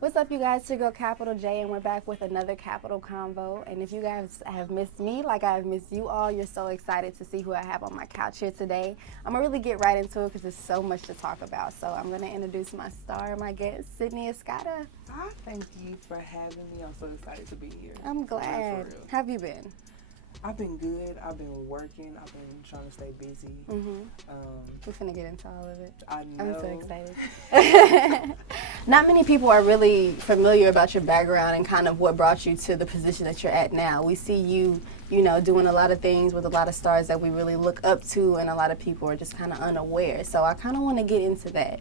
What's up, you guys? It's your girl Capital J, and we're back with another Capital Convo. And if you guys have missed me like I've missed you all, you're so excited to see who I have on my couch here today. I'm going to really get right into it because there's so much to talk about. So I'm going to introduce my star, my guest, Sydney Escada. Hi, thank you for having me. I'm so excited to be here. I'm glad. How have you been? I've been good. I've been working. I've been trying to stay busy. We're finna get into all of it. I know. I'm so excited. Not many people are really familiar about your background and kind of what brought you to the position that you're at now. We see you, doing a lot of things with a lot of stars that we really look up to, and a lot of people are just kind of unaware. So I kind of want to get into that.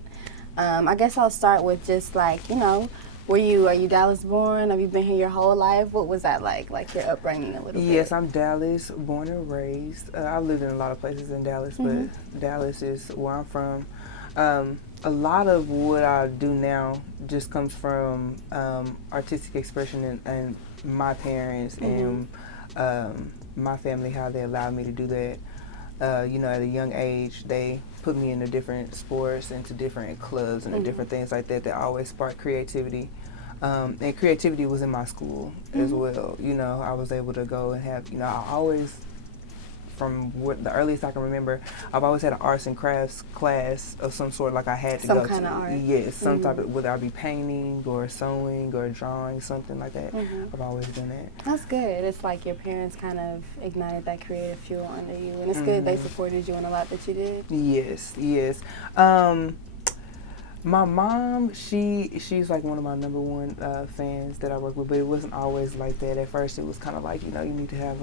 I guess I'll start with just like, are you Dallas born? Have you been here your whole life? What was that like your upbringing a little bit? Yes, I'm Dallas, born and raised. I've lived in a lot of places in Dallas, but Dallas is where I'm from. A lot of what I do now just comes from artistic expression and my parents and my family, how they allowed me to do that. At a young age, they put me into different sports, into different clubs and different things like that always sparked creativity. And creativity was in my school as well. I was able to go and have, I always, from the earliest I can remember, I've always had an arts and crafts class of some sort, like I had to go to. Some kind of art. Yes, some type of, whether I be painting or sewing or drawing, something like that. I've always done that. That's good. It's like your parents kind of ignited that creative fuel under you, and it's good they supported you in a lot that you did. Yes. My mom, she's like one of my number one fans that I work with, but it wasn't always like that. At first, it was kind of like, you need to have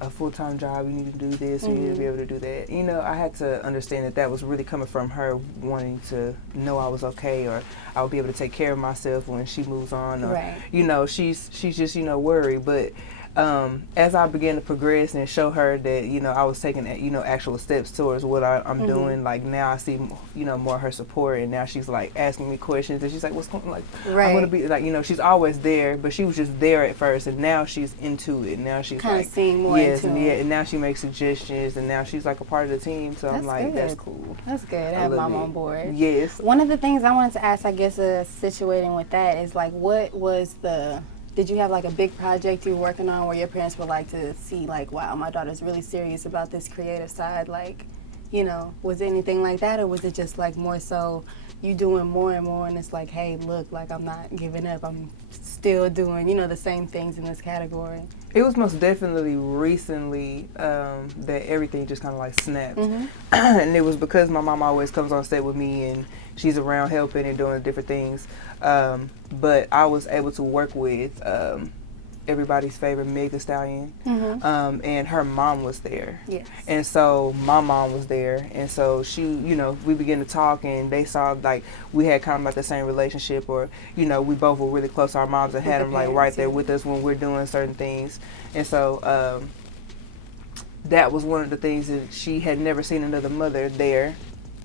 a full-time job, you need to do this, you need to be able to do that. I had to understand that was really coming from her wanting to know I was okay, or I would be able to take care of myself when she moves on, or, she's just, worried. But as I began to progress and show her that, I was taking, actual steps towards what I'm doing, like now I see, more her support, and now she's like asking me questions, and she's like, what's going on? Like, I'm going to be like, she's always there, but she was just there at first, and now she's into it. Now she's kind like, of seeing more into it. And now she makes suggestions, and now she's like a part of the team. So I'm like, that's cool. That's good. I have mom on board. Yes. One of the things I wanted to ask, I guess, situating with that is like, did you have like a big project you were working on where your parents would like to see like, wow, my daughter's really serious about this creative side? Like, was it anything like that, or was it just like more so you doing more and more and it's like, hey, look, like I'm not giving up. I'm still doing, the same things in this category? It was most definitely recently that everything just kind of like snapped. And it was because my mom always comes on set with me and she's around helping and doing different things. But I was able to work with everybody's favorite Meg Thee Stallion, and her mom was there. Yes. And so my mom was there, and so she, we began to talk, and they saw like we had kind of like the same relationship, or we both were really close to our moms and had them like right there with us when we're doing certain things, and so that was one of the things that she had never seen another mother there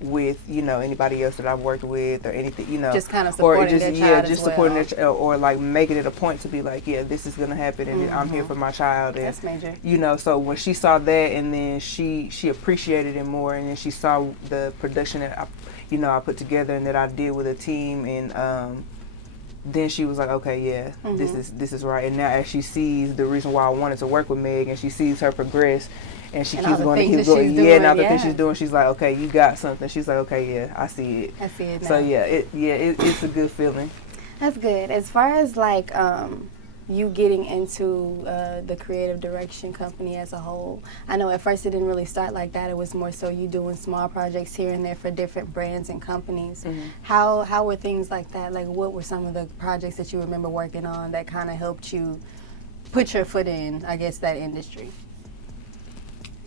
with anybody else that I've worked with or anything, just kind of supporting their child just supporting their child, or like making it a point to be like, this is gonna happen, and I'm here for my child. And that's major. So when she saw that, and then she appreciated it more, and then she saw the production that I put together and that I did with a team, and then she was like, okay, this is right. And now as she sees the reason why I wanted to work with Meg, and she sees her progress, and she keeps going, and all the things she's doing, she's like, okay, you got something. She's like, okay, I see it. I see it now. So it's a good feeling. That's good. As far as like you getting into the creative direction company as a whole, I know at first it didn't really start like that. It was more so you doing small projects here and there for different brands and companies. How were things like that? Like, what were some of the projects that you remember working on that kind of helped you put your foot in, I guess, that industry?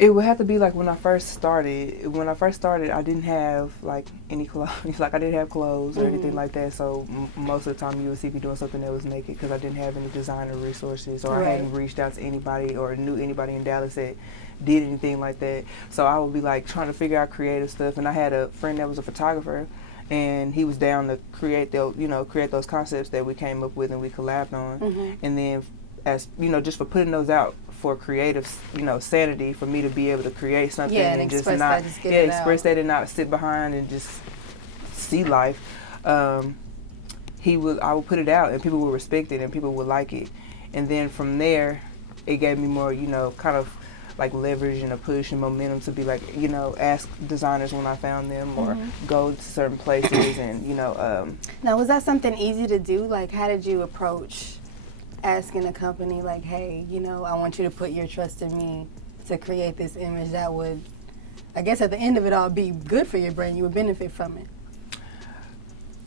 It would have to be like when I first started. When I first started, I didn't have like any clothes. Like I didn't have clothes or anything like that. So most of the time, you would see me doing something that was naked because I didn't have any designer resources, or I hadn't reached out to anybody or knew anybody in Dallas that did anything like that. So I would be like trying to figure out creative stuff. And I had a friend that was a photographer, and he was down to create those concepts that we came up with and we collabed on. And then, as you know, just for putting those out for creative, sanity, for me to be able to create something and just not express that and not sit behind and just see life. I would put it out and people would respect it and people would like it. And then from there, it gave me more, kind of like leverage and a push and momentum to be like, ask designers when I found them or go to certain places and, Now, was that something easy to do? Like, how did you approach asking a company like, hey, I want you to put your trust in me to create this image that would, I guess at the end of it all, be good for your brand, you would benefit from it?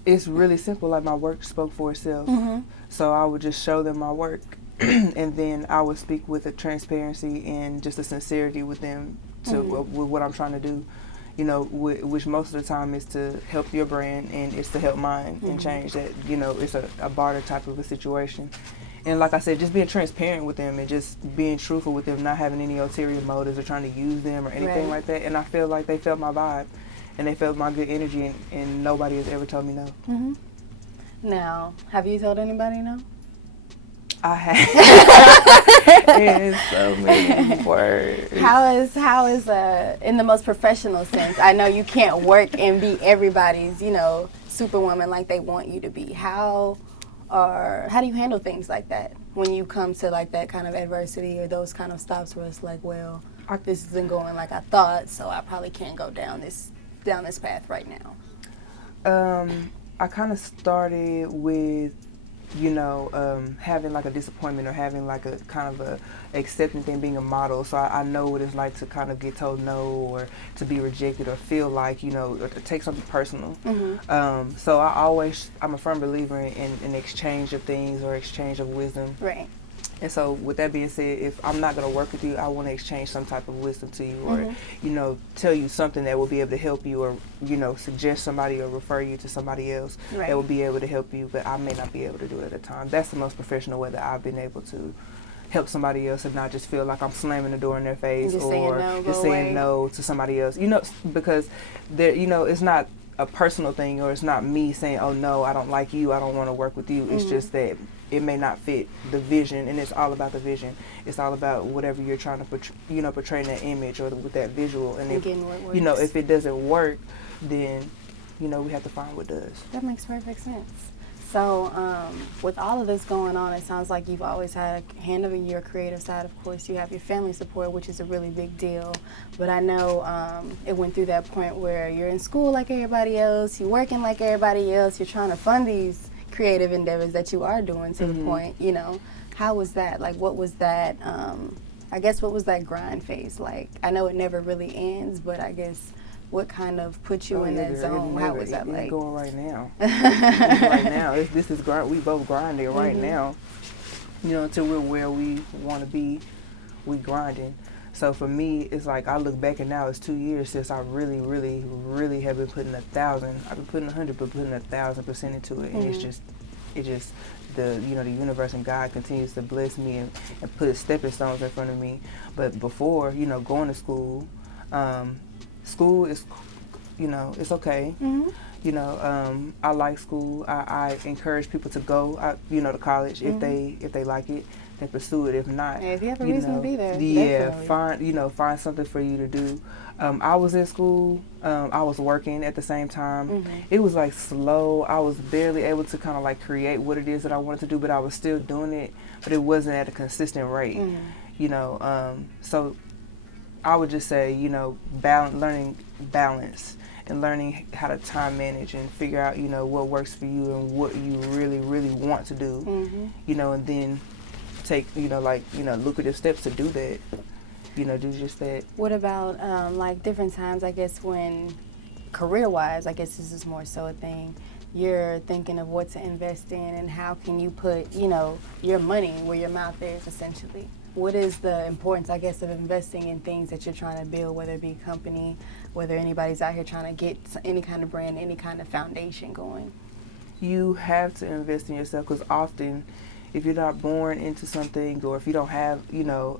It's really simple. Like, my work spoke for itself. So I would just show them my work and then I would speak with a transparency and just a sincerity with them to with what I'm trying to do, which most of the time is to help your brand and it's to help mine and change that. It's a barter type of a situation. And like I said, just being transparent with them and just being truthful with them, not having any ulterior motives or trying to use them or anything like that. And I feel like they felt my vibe and they felt my good energy and nobody has ever told me no. Now, have you told anybody no? I have. In so many words. How is in the most professional sense? I know you can't work and be everybody's, superwoman like they want you to be. How do you handle things like that when you come to like that kind of adversity or those kind of stops where it's like, well, this isn't going like I thought, so I probably can't go down this path right now? I kind of started with, having like a disappointment or having like a kind of a accepting thing, being a model. So I know what it's like to kind of get told no or to be rejected or feel like, or to take something personal. So I'm a firm believer in an exchange of things or exchange of wisdom. Right. And so with that being said, if I'm not going to work with you, I want to exchange some type of wisdom to you or, tell you something that will be able to help you or, suggest somebody or refer you to somebody else that will be able to help you, but I may not be able to do it at the time. That's the most professional way that I've been able to help somebody else and not just feel like I'm slamming the door in their face or just saying no to somebody else, because it's not a personal thing or it's not me saying, oh no, I don't like you, I don't want to work with you. It's just that it may not fit the vision, and it's all about the vision. It's all about whatever you're trying to portray in that image or with that visual. And if, if it doesn't work, then, we have to find what does. That makes perfect sense. So with all of this going on, it sounds like you've always had a hand in your creative side. Of course, you have your family support, which is a really big deal. But I know it went through that point where you're in school like everybody else, you're working like everybody else, you're trying to fund these creative endeavors that you are doing to the point, how was that? Like, what was that, what was that grind phase like? I know it never really ends, but I guess what kind of put you in that zone? How was that like? It's going right now. Right now. This is grind. We both grinding right now. Until we're where we want to be, we grinding. So for me, it's like I look back and now it's 2 years since I really, really, really have been putting 1,000. I've been putting 100, but putting 1,000% into it, and it's just the the universe and God continues to bless me and put stepping stones in front of me. But before, going to school, school is, it's okay. I like school. I encourage people to go, to college if they like it. They pursue it. If not, if you have a reason to be there, find something for you to do. I was in school. I was working at the same time. It was like slow. I was barely able to kind of like create what it is that I wanted to do, but I was still doing it. But it wasn't at a consistent rate. So I would just say, learning balance and learning how to time manage and figure out, what works for you and what you really, really want to do. And then take, lucrative steps to do that. Do just that. What about like different times, I guess, when career-wise, I guess this is more so a thing, you're thinking of what to invest in and how can you put, you know, your money where your mouth is, essentially. What is the importance, I guess, of investing in things that you're trying to build, whether it be a company, whether anybody's out here trying to get any kind of brand, any kind of foundation going? You have to invest in yourself, because often if you're not born into something, or if you don't have, you know,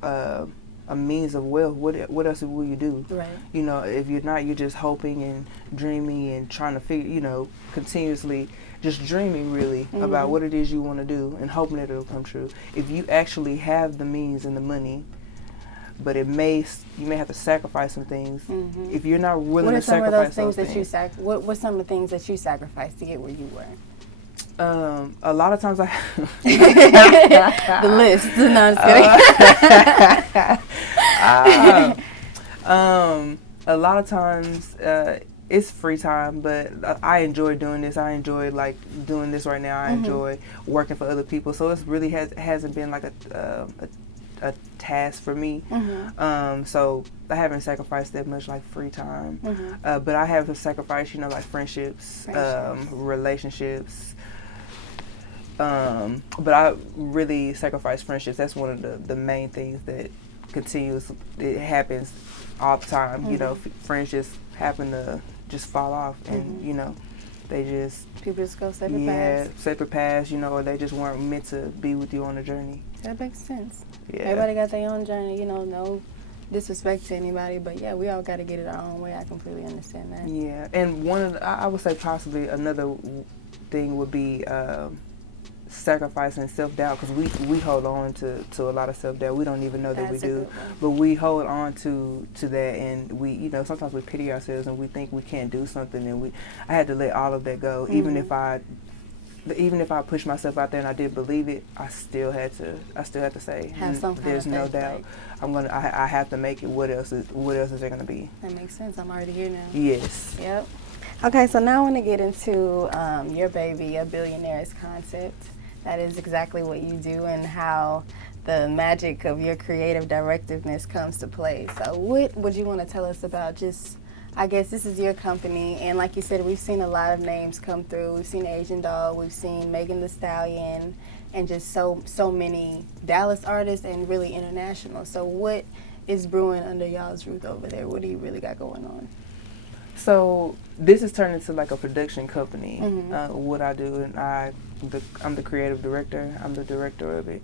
a means of wealth, what else will you do? Right. You know, if you're not, you're just hoping and dreaming and trying to figure, you know, continuously just dreaming really about what it is you want to do and hoping that it'll come true. If you actually have the means and the money, but you may have to sacrifice some things. If you're not willing to sacrifice those things. What's some of the things that you sacrificed to get where you were? A lot of times the list. No, I'm just kidding. A lot of times it's free time, but I enjoy doing this. I enjoy like doing this right now. I enjoy working for other people. So it really hasn't been like a task for me. So I haven't sacrificed that much like free time. But I have to sacrifice, you know, like friendships. Relationships. But I really sacrifice friendships. That's one of the main things that continues. It happens all the time. You know, friends just happen to just fall off, and you know, they just people just go separate paths. Separate paths. You know, or they just weren't meant to be with you on the journey. That makes sense. Yeah. Everybody got their own journey. You know, no disrespect to anybody, but yeah, we all got to get it our own way. I completely understand that. Yeah, and one of I would say possibly another thing would be sacrificing self-doubt, because we hold on to a lot of self-doubt. We don't even know that we do, but we hold on to that, and we, you know, sometimes we pity ourselves and we think we can't do something, and I had to let all of that go. Even if I pushed myself out there and I did believe it, I still had to say there's no doubt. Like, I have to make it. What else is there gonna be? That makes sense. I'm already here now. Yes. Yep. Okay, so now I want to get into your baby, a Billionairess concept. That is exactly what you do and how the magic of your creative directiveness comes to play. So what would you want to tell us about just, I guess this is your company, and like you said, we've seen a lot of names come through. We've seen Asian Doll, we've seen Megan Thee Stallion, and just so many Dallas artists and really international. So what is brewing under y'all's roof over there? What do you really got going on? So this has turned into like a production company. What I do, and I'm the creative director. I'm the director of it.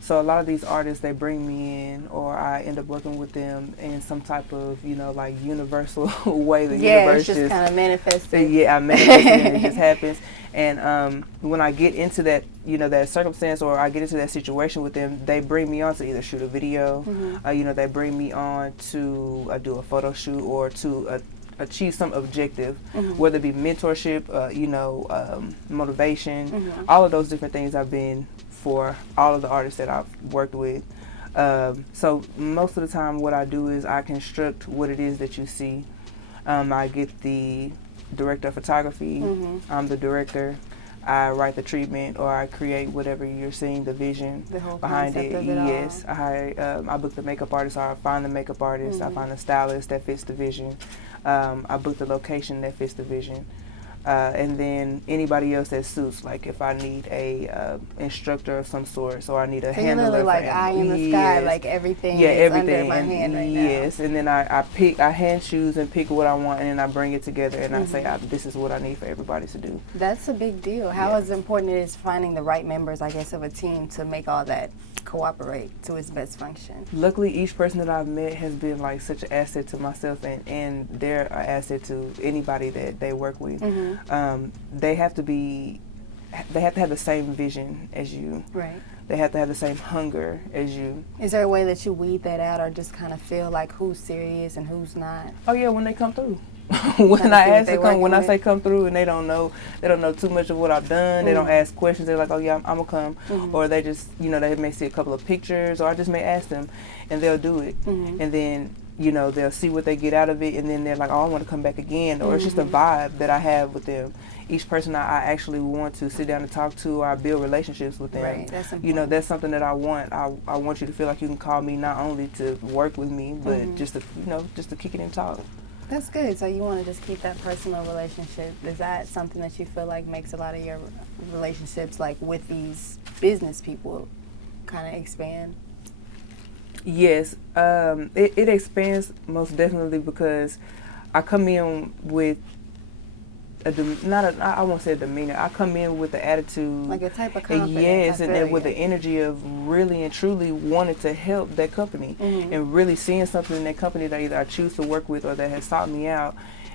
So a lot of these artists, they bring me in, or I end up working with them in some type of, you know, like universal way. The universe it's just kind of manifested. Yeah, I manifest it and it just happens. And when I get into that, you know, that circumstance, or I get into that situation with them, they bring me on to either shoot a video, you know, they bring me on to do a photo shoot, or to achieve some objective, whether it be mentorship, you know, motivation, all of those different things I've been for all of the artists that I've worked with. So most of the time what I do is I construct what it is that you see. I get the director of photography, I'm the director, I write the treatment, or I create whatever you're seeing, the vision behind it. Yes, I book the makeup artist, or I find the makeup artist, I find the stylist that fits the vision. I book the location that fits the vision. And then anybody else that suits, like if I need a instructor of some sort, so I need a handler. Literally like eye in the sky, like everything is under my hand right now. Yes, and then I hand choose and pick what I want, and then I bring it together, and I say, this is what I need for everybody to do. That's a big deal. How is important it is finding the right members, I guess, of a team to make all that cooperate to its best function. Luckily, each person that I've met has been like such an asset to myself, and they're an asset to anybody that they work with. They have to have the same vision as you. Right. They have to have the same hunger as you. Is there a way that you weed that out, or just kind of feel like who's serious and who's not? Oh yeah, when they come through. When I say come through and they don't know too much of what I've done, they don't ask questions, they're like, oh yeah, I'm gonna come. Or they just, you know, they may see a couple of pictures, or I just may ask them and they'll do it. And then, you know, they'll see what they get out of it, and then they're like, oh, I want to come back again. Or it's just a vibe that I have with them. Each person I actually want to sit down and talk to, or I build relationships with them. Right, that's important. You know, that's something that I want. I want you to feel like you can call me not only to work with me, but just to, you know, just to kick it and talk. That's good. So you want to just keep that personal relationship. Is that something that you feel like makes a lot of your relationships, like with these business people, kind of expand? Yes, it expands most definitely because I come in with I won't say a demeanor. I come in with the attitude, like a type of confidence. yes, and then with the energy of really and truly wanting to help that company, and really seeing something in that company that either I choose to work with or that has sought me out,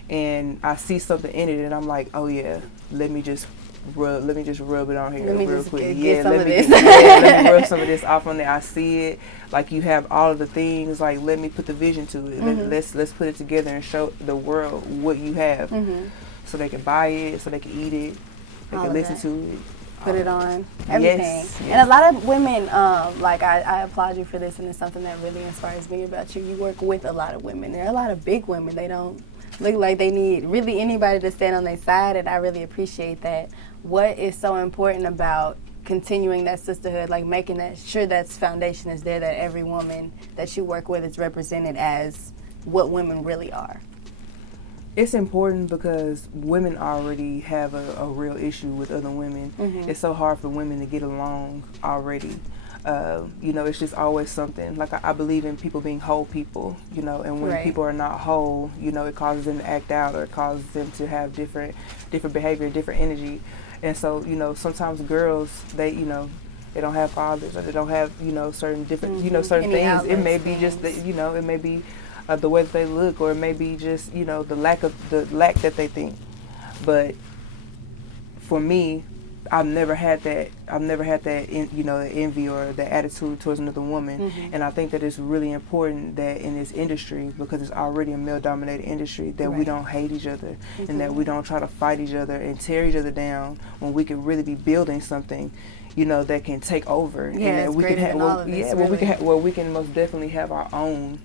and I see something in it, and I'm like, oh yeah, let me just rub it on here real quick. Let me rub some of this off on there. I see it, like you have all of the things. Like let me put the vision to it. Let's put it together and show the world what you have. So they can buy it, so they can eat it, they can listen to it. Put it on, everything. Yes. And a lot of women, like I applaud you for this, and it's something that really inspires me about you. You work with a lot of women. There are a lot of big women. They don't look like they need really anybody to stand on their side, and I really appreciate that. What is so important about continuing that sisterhood, like making that sure that foundation is there, that every woman that you work with is represented as what women really are? It's important because women already have a real issue with other women. It's so hard for women to get along already. It's just always something. Like I believe in people being whole people, and when people are not whole, it causes them to act out, or it causes them to have different behavior, different energy. And so, sometimes girls, they don't have fathers, or they don't have, certain different, certain things. Outlets, it may be just that, it may be the way that they look, or it may be just, the lack that they think. But for me, I've never had that envy or the attitude towards another woman. And I think that it's really important that in this industry, because it's already a male-dominated industry, that we don't hate each other, and that we don't try to fight each other and tear each other down, when we can really be building something, that can take over. Yeah, and that we can have, we can most definitely have our own.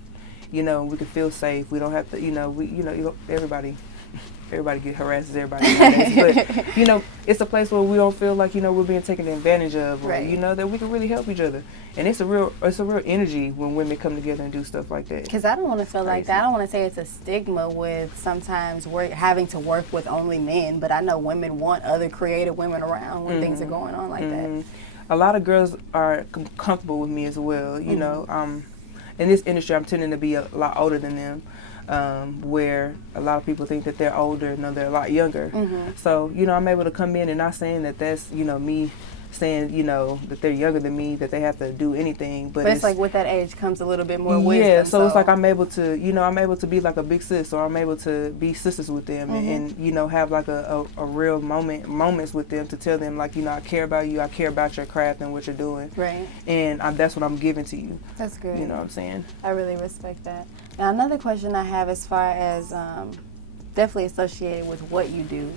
We can feel safe. We don't have to, everybody get harasses everybody nowadays. But, it's a place where we don't feel like, we're being taken advantage of, or, that we can really help each other. And it's a real energy when women come together and do stuff like that. Because I don't want to feel like that. I don't want to say it's a stigma with sometimes having to work with only men, but I know women want other creative women around when things are going on like that. A lot of girls are comfortable with me as well, in this industry, I'm tending to be a lot older than them, where a lot of people think that they're older, they're a lot younger. So, I'm able to come in and not saying that that's, me saying, that they're younger than me, that they have to do anything. But it's like with that age comes a little bit more wisdom. Yeah, so it's like I'm able to, be like a big sis, or I'm able to be sisters with them, and have like a real moments with them to tell them, like, I care about you, I care about your craft and what you're doing. Right. And that's what I'm giving to you. That's good. You know what I'm saying? I really respect that. Now, another question I have, as far as definitely associated with what you do,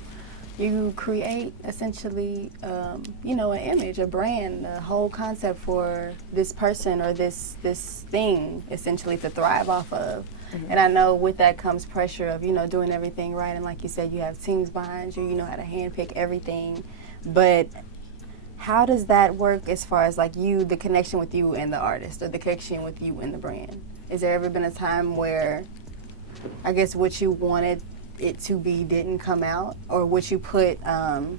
you create essentially, an image, a brand, a whole concept for this person or this thing, essentially, to thrive off of. And I know with that comes pressure of, doing everything right. And like you said, you have teams behind you, you know how to handpick everything. But how does that work as far as like the connection with you and the artist, or the connection with you and the brand? Is there ever been a time where, I guess, what you wanted it to be didn't come out, or what you put out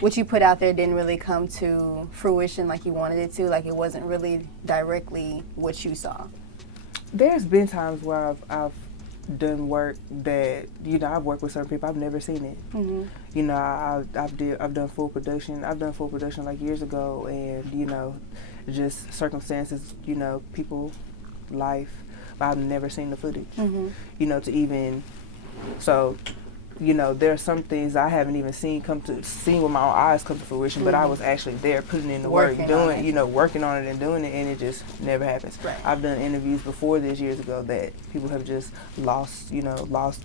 there didn't really come to fruition like you wanted it to, like it wasn't really directly what you saw? There's been times where I've done work that, I've worked with certain people, I've never seen it. I've done full production. I've done full production like years ago, and just circumstances, people, life. But I've never seen the footage, to even, so, there are some things I haven't even seen with my own eyes come to fruition, but I was actually there putting in the work, working on it and doing it, and it just never happens. Right. I've done interviews before this years ago that people have just lost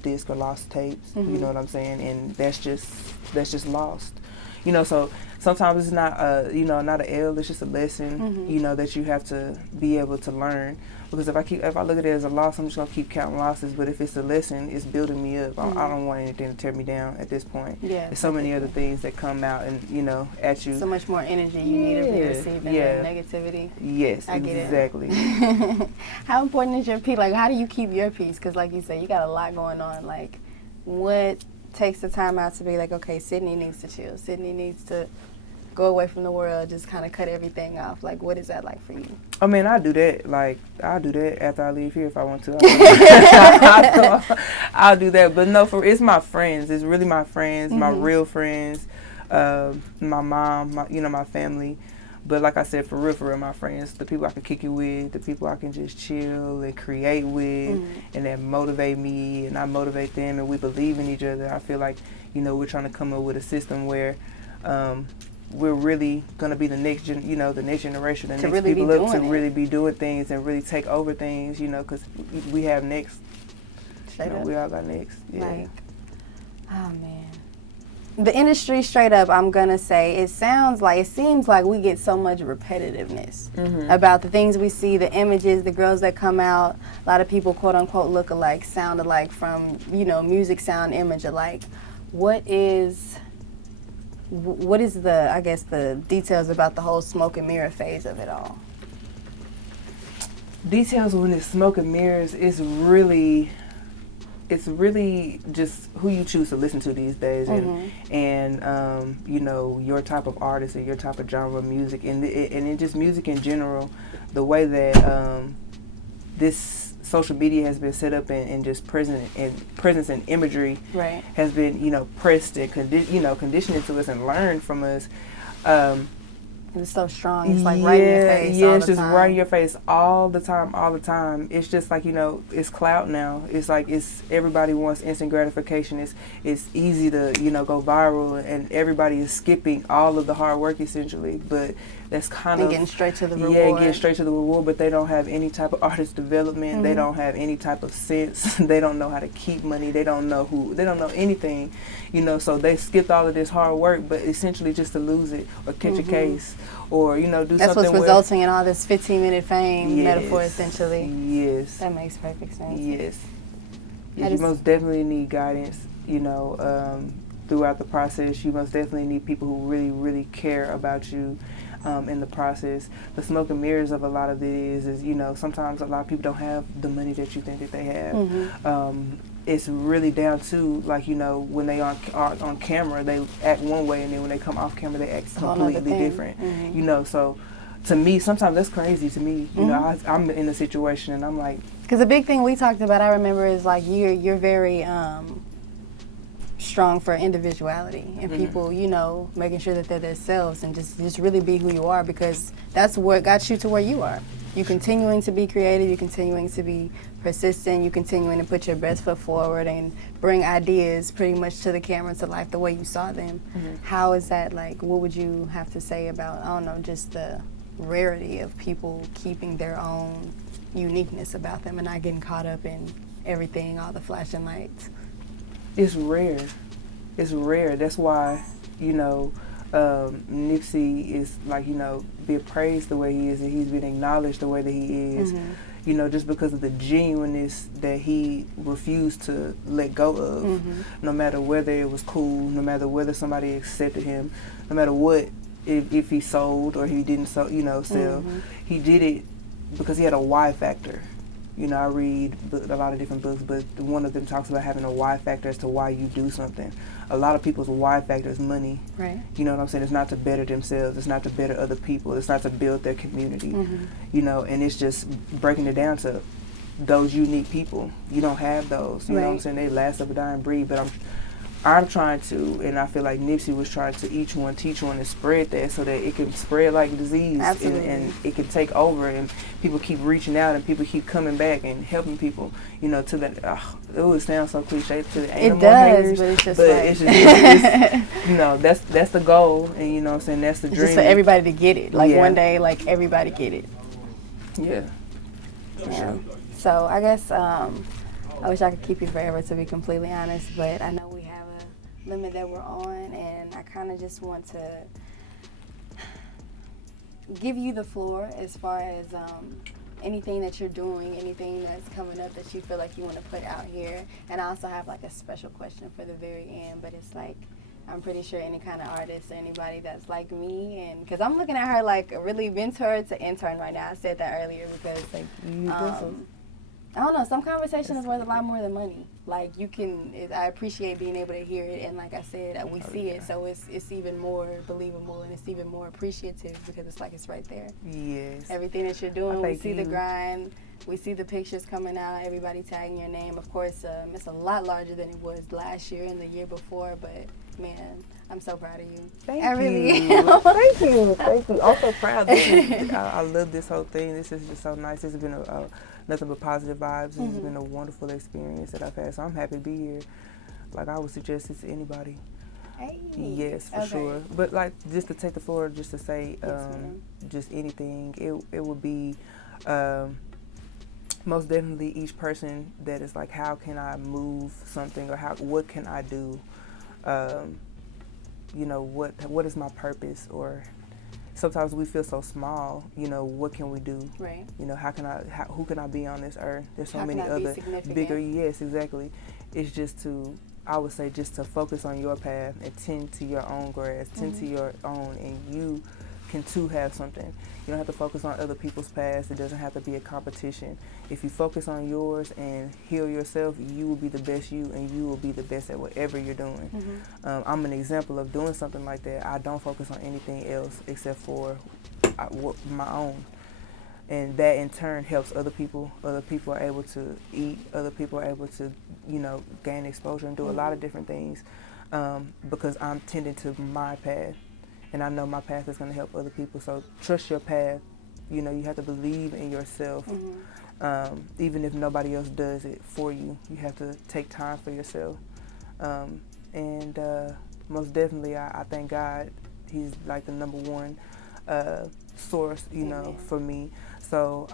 disc or lost tapes, you know what I'm saying, and that's just lost. You know, so sometimes it's not not an L, it's just a lesson, you know, that you have to be able to learn. Because if I look at it as a loss, I'm just gonna keep counting losses. But if it's a lesson, it's building me up. I don't want anything to tear me down at this point. Yeah, there's so many other things that come out and at you. So much more energy you need to be receiving than negativity. Yes, I get exactly. It. How important is your peace? Like, how do you keep your peace? Because, like you said, you got a lot going on. Like, what takes the time out to be like, okay, Sydney needs to chill. Sydney needs to go away from the world, just kind of cut everything off. Like, what is that like for you? I mean, I do that. Like, I'll do that after I leave here if I want to. I'll do that. But no, it's my friends. It's really my friends, my real friends, my mom, my family. But like I said, for real, my friends, the people I can kick it with, the people I can just chill and create with, and that motivate me, and I motivate them, and we believe in each other. I feel like, we're trying to come up with a system where we're really going to be the next generation, the next people up to really be doing things and really take over things, because we have next. We all got next. Yeah. Like, oh man. The industry, straight up, I'm going to say, it seems like we get so much repetitiveness about the things we see, the images, the girls that come out. A lot of people, quote unquote, look alike, sound alike from, music, sound, image alike. What is the details about the whole smoke and mirror phase of it all? Details when it's smoke and mirrors is really just who you choose to listen to these days, and your type of artist and your type of genre of music, and it just music in general, the way that this social media has been set up and just presence and imagery has been pressed and conditioned to us and learned from us. It's so strong. It's like right in your face. Yeah, it's just right in your face all the time. It's just like, it's clout now. It's like everybody wants instant gratification. It's easy to, go viral, and everybody is skipping all of the hard work essentially. But that's kind of getting straight to the reward. Yeah, getting straight to the reward, but they don't have any type of artist development. They don't have any type of sense. They don't know how to keep money. They don't know anything. So they skipped all of this hard work, but essentially just to lose it or catch a case. Or, do something. That's what's resulting in all this 15-minute fame metaphor, essentially. Yes. That makes perfect sense. Yes. You most definitely need guidance, throughout the process. You most definitely need people who really, really care about you in the process. The smoke and mirrors of a lot of it is sometimes a lot of people don't have the money that you think that they have. It's really down to, like, when they are on camera, they act one way, and then when they come off camera, they act completely different. So to me, sometimes that's crazy to me. I'm in a situation, and I'm like... Because the big thing we talked about, I remember, is, like, you're very strong for individuality and people, making sure that they're themselves and just really be who you are, because that's what got you to where you are. You continuing to be creative, you continuing to be persistent, you continuing to put your best foot forward and bring ideas pretty much to the camera, to life the way you saw them. How is that, like, what would you have to say about, I don't know, just the rarity of people keeping their own uniqueness about them and not getting caught up in everything, all the flashing lights? It's rare. That's why, Nipsey is, like, being praised the way he is, and he's been acknowledged the way that he is, just because of the genuineness that he refused to let go of, no matter whether it was cool, no matter whether somebody accepted him, no matter what, if he sold or he didn't sell, he did it because he had a why factor. I read a lot of different books, but one of them talks about having a why factor as to why you do something. A lot of people's why factor is money. Right. You know what I'm saying? It's not to better themselves. It's not to better other people. It's not to build their community. And it's just breaking it down to those unique people. You don't have those. You know what I'm saying? They last of a dying breed, but I'm trying to, and I feel like Nipsey was trying to each one teach one and spread that so that it can spread like disease, and it can take over, and people keep reaching out, and people keep coming back and helping people, to that. It sounds so cliche to the ain't no more haters, but it's just that's the goal, and you know what I'm saying, that's the dream. Just for everybody to get it, like one day, like everybody get it. Yeah. For sure. So I guess I wish I could keep you forever, to be completely honest, but I know we have a limit that we're on, and I kind of just want to give you the floor as far as anything that you're doing, anything that's coming up that you feel like you want to put out here. And I also have like a special question for the very end, but it's like, I'm pretty sure any kind of artist or anybody that's like me, and because I'm looking at her like a really mentor to intern right now. I said that earlier because like, I don't know, some conversation is worth a lot more than money. Like I appreciate being able to hear it, and like I said, we see it, so it's even more believable and it's even more appreciative because it's like it's right there. Yes. Everything that you're doing, we see the grind, we see the pictures coming out, everybody tagging your name. Of course, it's a lot larger than it was last year and the year before, but man, I'm so proud of you. Thank you. Thank you. Thank you. I'm so proud of you. I love this whole thing. This is just so nice. This has been nothing but positive vibes. This has been a wonderful experience that I've had. So I'm happy to be here. Like, I would suggest this to anybody. Hey. Yes, for sure. But like, just to take the floor, just to say, just anything, it would be most definitely each person that is like, how can I move something, or what can I do? You know, what is my purpose? Or sometimes we feel so small, you know, what can we do? Right. You know, who can I be on this earth? There's so how many other bigger, yes, exactly. It's just I would say just to focus on your path and tend to your own grass, tend to your own, and you can too have something. You don't have to focus on other people's past. It doesn't have to be a competition. If you focus on yours and heal yourself, you will be the best you, and you will be the best at whatever you're doing. I'm an example of doing something like that. I don't focus on anything else except for my own. And that in turn helps other people. Other people are able to eat. Other people are able to, you know, gain exposure and do a lot of different things because I'm tending to my path. And I know my path is going to help other people. So trust your path. You know, you have to believe in yourself. Even if nobody else does it for you, you have to take time for yourself. And most definitely, I thank God. He's like the number one source, you know, for me. So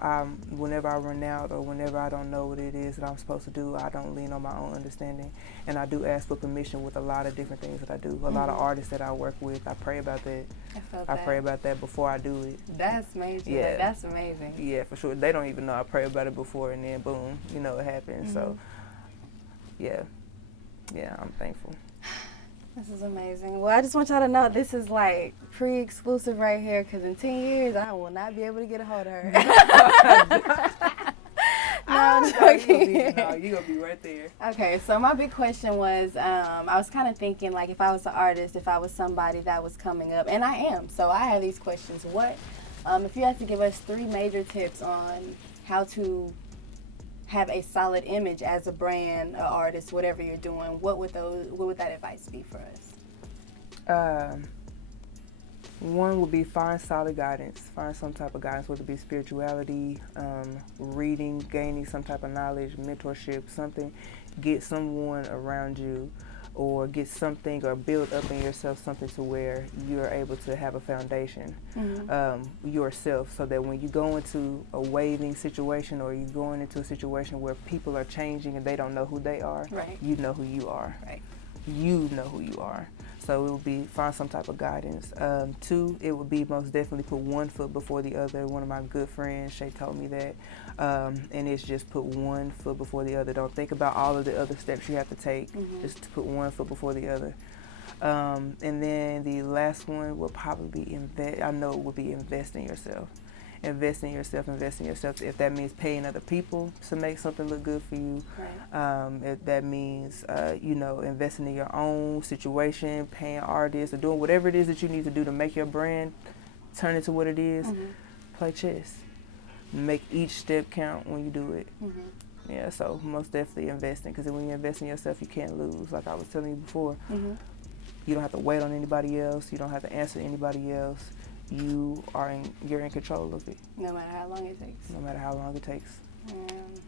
whenever I run out or whenever I don't know what it is that I'm supposed to do, I don't lean on my own understanding. And I do ask for permission with a lot of different things that I do. A lot of artists that I work with, I pray about that. I pray about that before I do it. That's amazing. Yeah. Like, that's amazing. Yeah, for sure. They don't even know I pray about it before, and then boom, you know, it happens. So, yeah, I'm thankful. This is amazing. Well, I just want y'all to know this is like pre-exclusive right here, because in 10 years, I will not be able to get a hold of her. No, I'm joking. You're going to be right there. Okay, so my big question was, I was kind of thinking, like, if I was an artist, if I was somebody that was coming up, and I am, so I have these questions. What, if you had to give us 3 major tips on how to have a solid image as a brand, an artist, whatever you're doing, what would that advice be for us? One would be find solid guidance. Find some type of guidance, whether it be spirituality, reading, gaining some type of knowledge, mentorship, something. Get someone around you, or get something, or build up in yourself something to where you're able to have a foundation yourself, so that when you go into a waving situation, or you're going into a situation where people are changing and they don't know who they are, you know who you are. You know who you are. So it would be find some type of guidance. 2, it would be most definitely put one foot before the other. One of my good friends, Shay, told me that. And it's just put one foot before the other. Don't think about all of the other steps you have to take. Just to put one foot before the other. And then the last one would probably be invest in yourself. Invest in yourself. If that means paying other people to make something look good for you, if that means, investing in your own situation, paying artists, or doing whatever it is that you need to do to make your brand turn into what it is, play chess. Make each step count when you do it. Yeah, so most definitely investing, because when you invest in yourself, you can't lose. Like I was telling you before, you don't have to wait on anybody else. You don't have to answer anybody else. You're in control of it. No matter how long it takes. No matter how long it takes.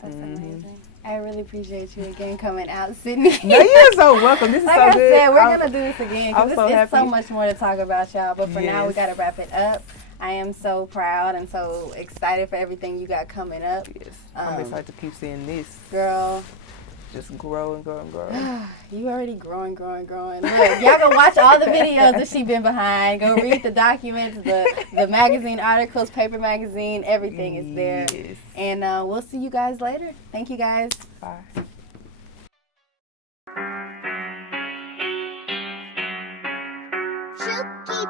That's amazing. I really appreciate you again coming out, Sydney. No, you're so welcome. This is like so good. Like I said, we're going to do this again, because it's so much more to talk about, y'all. But for now, we got to wrap it up. I am so proud and so excited for everything you got coming up. Yes, I'm excited to keep seeing this. Girl, just grow and grow and grow. You already growing. Look, y'all go watch all the videos that she been behind. Go read the documents, the magazine articles, paper magazine, everything is there. Yes. And we'll see you guys later. Thank you guys. Bye. Keep